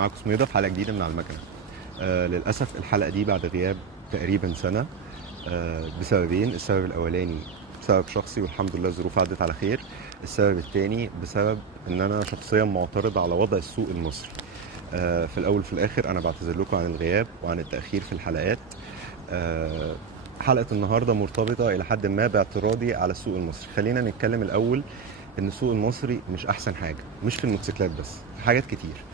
معاكم سميدة في حلقة جديدة من على المكنة. للأسف الحلقة دي بعد غياب تقريبا سنة، بسببين. السبب الأولاني بسبب شخصي والحمد لله الظروف عدت على خير. السبب التاني بسبب إن أنا شخصيا معترض على وضع السوق المصري. في الأول وفي الآخر أنا بعتذر لكم عن الغياب وعن التأخير في الحلقات. حلقة النهاردة مرتبطة إلى حد ما باعتراضي على السوق المصري. خلينا نتكلم الأول إن السوق المصري مش أحسن حاجة، مش في الموتوسيكلات بس، في حاجات كتير.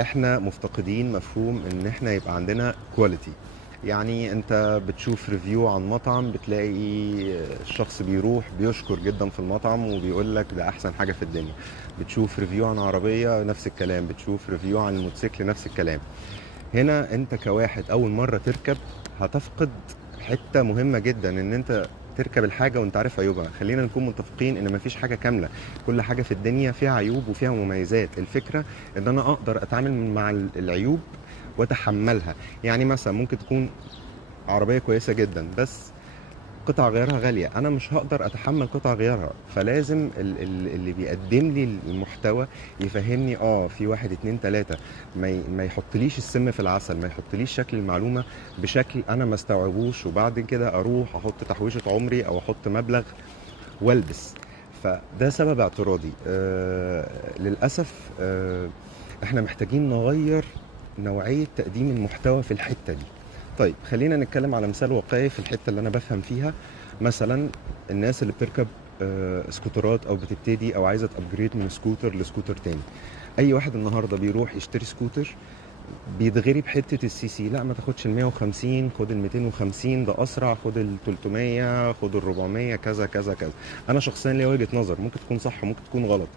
احنا مفتقدين مفهوم ان احنا يبقى عندنا كواليتي. يعني انت بتشوف ريفيو عن مطعم، بتلاقي الشخص بيروح بيشكر جدا في المطعم وبيقول لك ده احسن حاجة في الدنيا. بتشوف ريفيو عن عربية نفس الكلام، بتشوف ريفيو عن الموتوسيكل نفس الكلام. هنا انت كواحد اول مرة تركب هتفقد حتة مهمة جدا، ان انت تركب الحاجة وانت عارف عيوبها. خلينا نكون متفقين ان مفيش حاجة كاملة، كل حاجة في الدنيا فيها عيوب وفيها مميزات. الفكرة ان انا اقدر اتعامل مع العيوب واتحملها. يعني مثلا ممكن تكون عربية كويسة جدا بس قطع غيارها غالية، أنا مش هقدر أتحمل قطع غيارها. فلازم اللي بيقدم لي المحتوى يفهمني في واحد اتنين تلاتة، ما يحطليش السم في العسل، ما يحطليش شكل المعلومة بشكل أنا ما استوعبوش وبعد كده أروح أحط تحويشة عمري أو أحط مبلغ والبس. فده سبب اعتراضي. للأسف احنا محتاجين نغير نوعية تقديم المحتوى في الحتة دي. طيب خلينا نتكلم على مثال واقعي في الحتة اللي أنا بفهم فيها. مثلا الناس اللي بتركب سكوترات أو بتبتدي أو عايزة تأبجريد من سكوتر لسكوتر تاني. أي واحد النهاردة بيروح يشتري سكوتر بيتغري بحته السي سي. لا ما تاخدش ال 150، خد ال 250 ده اسرع، خد ال 300، خد ال 400، كذا كذا كذا. انا شخصيا ليا وجهه نظر، ممكن تكون صح ممكن تكون غلط،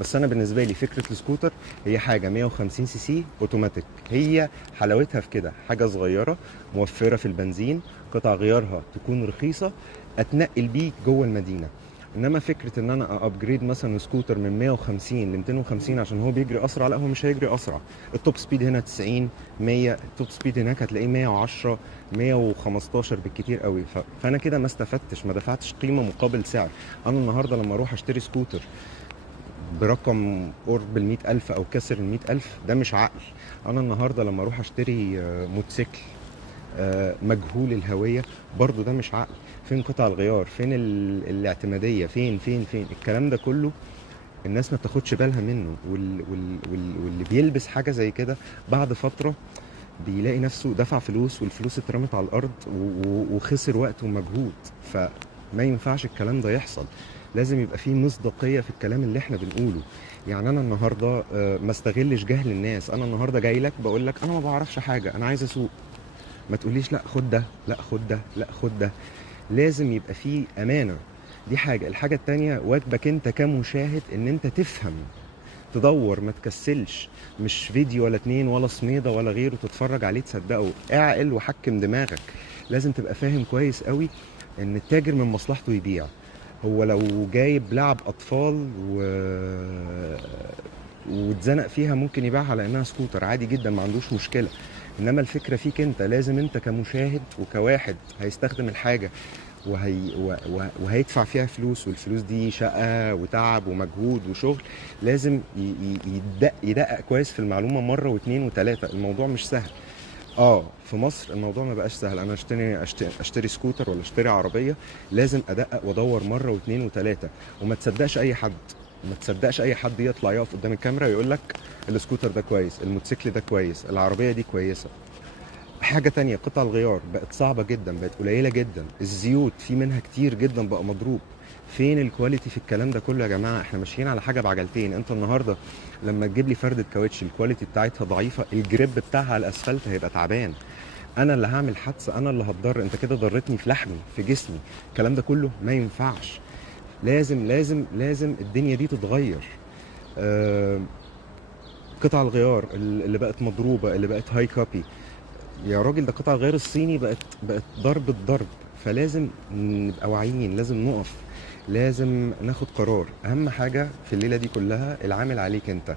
بس انا بالنسبه لي فكره السكوتر هي حاجه 150 سي سي اوتوماتيك. هي حلاوتها في كده، حاجه صغيره موفره في البنزين، قطع غيارها تكون رخيصه، اتنقل بيه جوه المدينه. انما فكره ان انا ابجريد مثلا سكوتر من 150 ل 250 عشان هو بيجري اسرع، لا هو مش هيجري اسرع. التوب سبيد هنا 90 100، التوب سبيد هناك هتلاقيه 110 115 بالكتير قوي. فانا كده ما استفدتش، ما دفعتش قيمه مقابل سعر. انا النهارده لما اروح اشتري سكوتر برقم قرب ال 100,000 او كسر ال 100,000، ده مش عقل. انا النهارده لما اروح اشتري موتوسيكل مجهول الهوية، برضو ده مش عقل. فين قطع الغيار؟ فين الاعتمادية؟ فين الكلام ده كله؟ الناس ما بتاخدش بالها منه. واللي بيلبس حاجة زي كده بعد فترة بيلاقي نفسه دفع فلوس والفلوس اترمت على الأرض وخسر وقت ومجهود. فما ينفعش الكلام ده يحصل. لازم يبقى فيه مصداقية في الكلام اللي احنا بنقوله. يعني انا النهارده ما استغلش جهل الناس. انا النهارده جاي لك بقول لك انا ما بعرفش حاجة، انا عايز اسوق. ما تقوليش لا خد ده، لا خد ده، لا خد ده. لازم يبقى فيه امانه. دي حاجه. الحاجه التانية واجبك انت كمشاهد ان انت تفهم، تدور، ما تكسلش. مش فيديو ولا اتنين ولا صميده ولا غيره تتفرج عليه تصدقه. اعقل وحكم دماغك. لازم تبقى فاهم كويس قوي ان التاجر من مصلحته يبيع. هو لو جايب لعب اطفال واتزنق فيها ممكن يبيعها على انها سكوتر عادي جدا، ما عندوش مشكله. انما الفكره فيك انت. لازم انت كمشاهد وكواحد هيستخدم الحاجه وهيدفع فيها فلوس، والفلوس دي شقه وتعب ومجهود وشغل. لازم يدقق كويس في المعلومه مره واثنين وثلاثه. الموضوع مش سهل. في مصر الموضوع ما بقاش سهل. انا اشتري سكوتر ولا اشتري عربيه لازم ادقق وادور مره واثنين وثلاثه. وما تصدقش اي حد، ما تصدقش اي حد يطلع يقف قدام الكاميرا يقول لك السكوتر ده كويس، الموتوسيكل ده كويس، العربيه دي كويسه. حاجه تانية، قطع الغيار بقت صعبه جدا، بقت قليله جدا. الزيوت في منها كتير جدا بقى مضروب. فين الكواليتي في الكلام ده كله يا جماعه؟ احنا ماشيين على حاجه بعجلتين. انت النهارده لما تجيب لي فردة كاوتش الكواليتي بتاعتها ضعيفه، الجريب بتاعها على الاسفلت هيبقى تعبان. انا اللي هعمل حادثه، انا اللي هتضر. انت كده ضرتني في لحمي في جسمي. الكلام ده كله ما ينفعش. لازم لازم لازم الدنيا دي تتغير. قطع الغيار اللي بقت مضروبه، اللي بقت هاي كوبي، يا راجل ده قطع الغيار الصيني بقت ضرب الضرب. فلازم نبقى واعيين، لازم نقف، لازم ناخد قرار. اهم حاجه في الليله دي كلها العامل عليك انت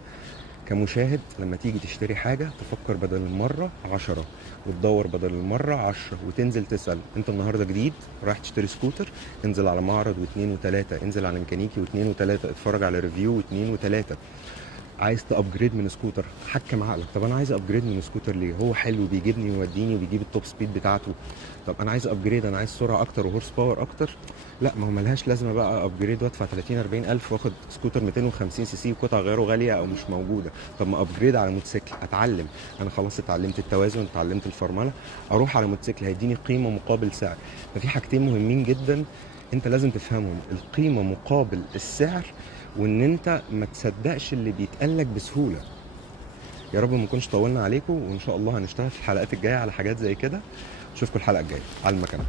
كمشاهد. لما تيجي تشتري حاجه تفكر بدل المره 10 وتدور بدل المره 10 وتنزل تسال. انت النهارده جديد رايح تشتري سكوتر، انزل على معرض واثنين وثلاثه، انزل على ميكانيكي واثنين وثلاثه، اتفرج على ريفيو واثنين وثلاثه. عايز تابجريد من سكوتر، حكم عقلك. طب انا عايز ابجريد من سكوتر ليه؟ هو حلو بيجيبني ويوديني وبيجيب التوب سبيد بتاعته. طب انا عايز ابجريد، انا عايز سرعه اكتر وهورس باور اكتر. لا، ما هو ملهاش لازمه بقى ابجريد وادفع 30 40 الف واخد سكوتر 250 سي سي وقطع غيره غاليه او مش موجوده. طب ما ابجريد على موتوسيكل، اتعلم. انا خلاص اتعلمت التوازن، اتعلمت الفرمله، اروح على موتوسيكل هيديني قيمه مقابل سعر. ففي حاجتين مهمين جدا انت لازم تفهمهم: القيمه مقابل السعر، وان انت ما تصدقش اللي بيتقالك بسهوله. يا رب ما نكونش طولنا عليكم، وان شاء الله هنشتغل في الحلقات الجايه على حاجات زي كده. اشوفكم الحلقه الجايه على المكنه.